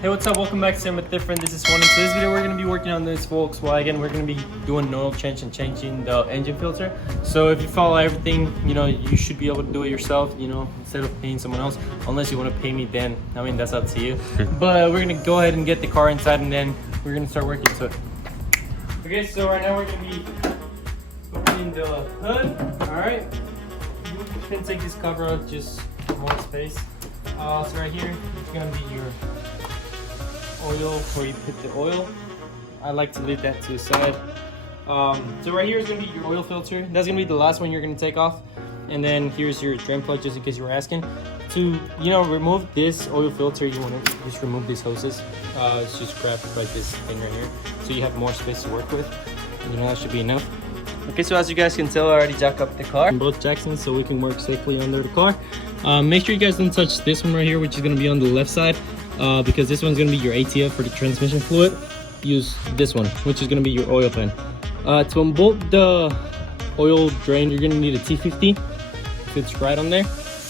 Hey, what's up? Welcome back to Sam with Different. This is Juan. In today's video, we're going to be working on this Volkswagen. We're going to be doing an oil change and changing the engine filter. So if you follow everything, you should be able to do it yourself, instead of paying someone else. Unless you want to pay me, then, that's up to you. But we're going to go ahead and get the car inside, and then we're going to start working to it. Okay, so right now we're going to be opening the hood. Alright. You can take this cover out, just more space. So right here, it's going to be your oil, where you put the oil. I like to leave that to the side. So right here is going to be your oil filter. That's going to be the last one you're going to take off. And then here's your drain plug, just in case you were asking. To remove this oil filter, you want to just remove these hoses. It's just grab like this thing right here, so you have more space to work with. That should be enough. Okay, so as you guys can tell, I already jacked up the car, both Jacksons, so we can work safely under the car. Make sure you guys don't touch this one right here, which is going to be on the left side. Because this one's going to be your ATF for the transmission fluid. Use this one, which is going to be your oil pan. To unbolt the oil drain, you're going to need a T50. Fits right on there.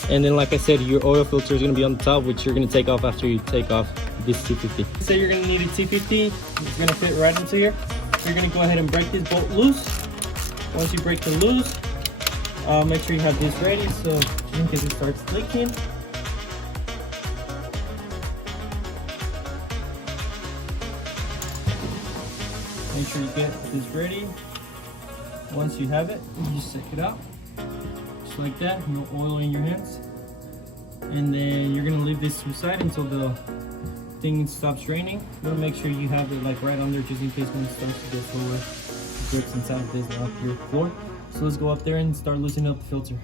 And then, like I said, your oil filter is going to be on the top, which you're going to take off after you take off this T50. So you're going to need a T50. It's going to fit right into here. You're going to go ahead and break this bolt loose. Once you break it loose, make sure you have this ready, so in case it starts leaking. Make sure you get this ready. Once you have it, you just take it out. Just like that, no oil in your hands. And then you're gonna leave this to the side until the thing stops raining. You wanna make sure you have it like right under, just in case when it starts to go slower, it grips inside of this off your floor. So let's go up there and start loosening up the filter.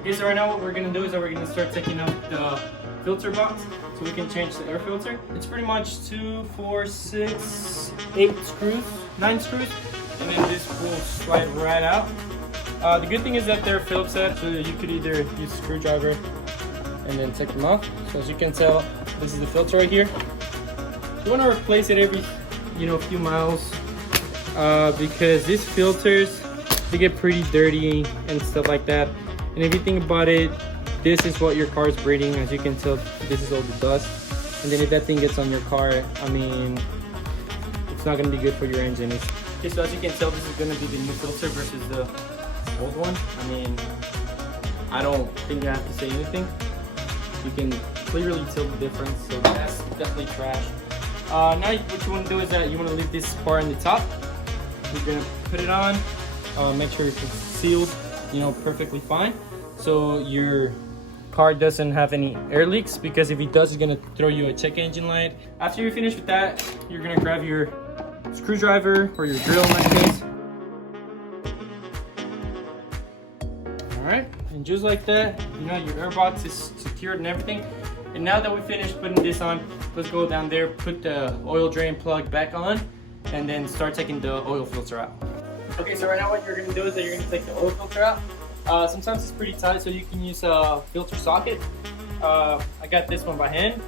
Okay, so right now what we're gonna do is that we're gonna start taking out the filter box so we can change the air filter. It's pretty much 2, 4, 6, 8 screws, 9 screws, and then this will slide right out. The good thing is that they're Phillips head, so you could either use a screwdriver and then take them off. So as you can tell, this is the filter right here. You want to replace it every few miles because these filters, they get pretty dirty and stuff like that. And if you think about it, this is what your car is breathing. As you can tell, this is all the dust. And then if that thing gets on your car, it's not going to be good for your engine. Okay, so as you can tell, this is going to be the new filter versus the old one. I don't think I have to say anything. You can clearly tell the difference, so that's definitely trash. Now what you want to do is that you want to leave this part on the top. You're going to put it on, make sure it's sealed, perfectly fine. So your car doesn't have any air leaks, because if it does, it's gonna throw you a check engine light. After you finish with that, you're gonna grab your screwdriver or your drill in that case. Alright, and just like that, your air box is secured and everything. And now that we finished putting this on, let's go down there, put the oil drain plug back on, and then start taking the oil filter out. Okay, so right now what you're gonna do is that you're gonna take the oil filter out. Sometimes it's pretty tight, so you can use a filter socket. I got this one by hand.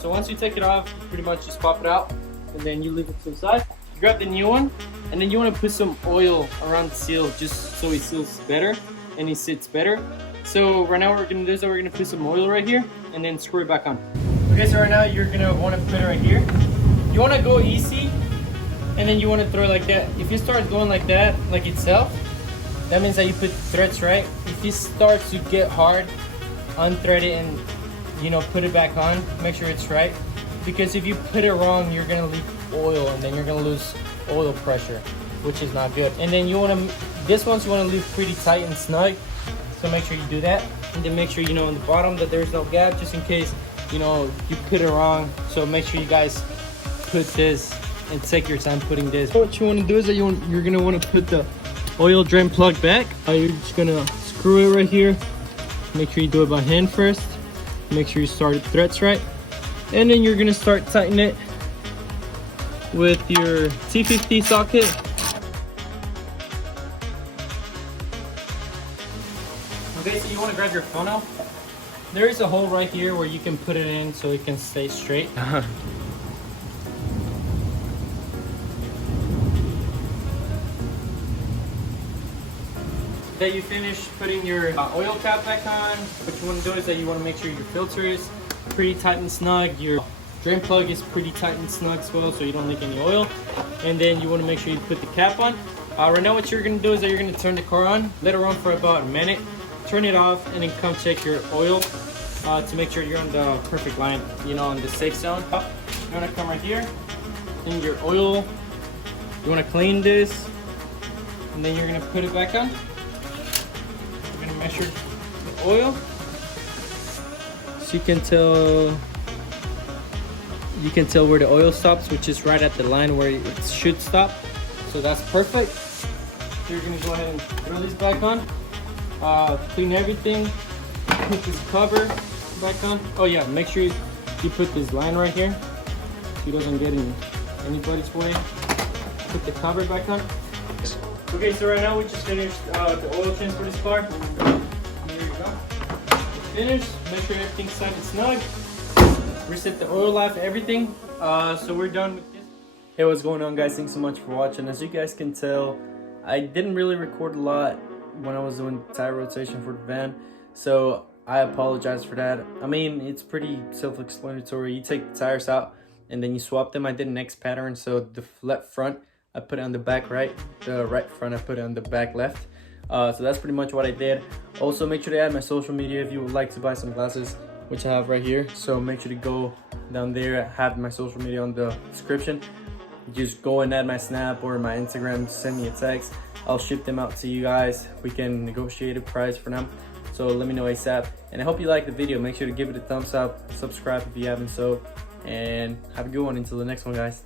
So once you take it off, you pretty much just pop it out, and then you leave it to the side. You grab the new one, and then you want to put some oil around the seal, just so it seals better and it sits better. So right now what we're going to do is that we're going to put some oil right here, and then screw it back on. Okay, so right now you're going to want to put it right here. You want to go easy, and then you want to throw it like that. If you start going like that, like itself, that means that you put threads right. If it starts to get hard, unthread it and put it back on. Make sure it's right, because if you put it wrong, you're gonna leak oil, and then you're gonna lose oil pressure, which is not good. And then you want to leave pretty tight and snug. So make sure you do that, and then make sure on the bottom that there's no gap, just in case you put it wrong. So make sure you guys put this and take your time putting this. What you want to do is that you're gonna want to put the oil drain plug back. You're just gonna screw it right here. Make sure you do it by hand first. Make sure you start the threads right, and then you're gonna start tightening it with your T50 socket. Okay, so you want to grab your funnel. There is a hole right here where you can put it in so it can stay straight. That you finish putting your oil cap back on, what you want to do is that you want to make sure your filter is pretty tight and snug, your drain plug is pretty tight and snug as well, so you don't leak any oil. And then you want to make sure you put the cap on. Right now what you're going to do is that you're going to turn the car on, let it run for about a minute, turn it off, and then come check your oil to make sure you're on the perfect line, you know, on the safe zone. You want to come right here, and your oil, you want to clean this, and then you're going to put it back on. You're going to measure the oil. So you can tell where the oil stops, which is right at the line where it should stop. So that's perfect. So you're gonna go ahead and throw these back on. Clean everything. Put this cover back on. Oh yeah, make sure you put this line right here so it doesn't get in anybody's way. Put the cover back on. Okay, so right now we just finished the oil change for this car. Here you go. It's finished. Make sure everything's tight and snug. Reset the oil life, everything. So we're done with this. Hey, what's going on, guys? Thanks so much for watching. As you guys can tell, I didn't really record a lot when I was doing tire rotation for the van, so I apologize for that. I mean, it's pretty self-explanatory. You take the tires out and then you swap them. I did an X pattern, so the left front I put it on the back right, the right front I put it on the back left. So that's pretty much what I did. Also, make sure to add my social media if you would like to buy some glasses, which I have right here. So make sure to go down there. I have my social media on the description. Just go and add my Snap or my Instagram, send me a text. I'll ship them out to you guys. We can negotiate a price for them. So let me know ASAP. And I hope you liked the video. Make sure to give it a thumbs up, subscribe if you haven't so, and have a good one until the next one, guys.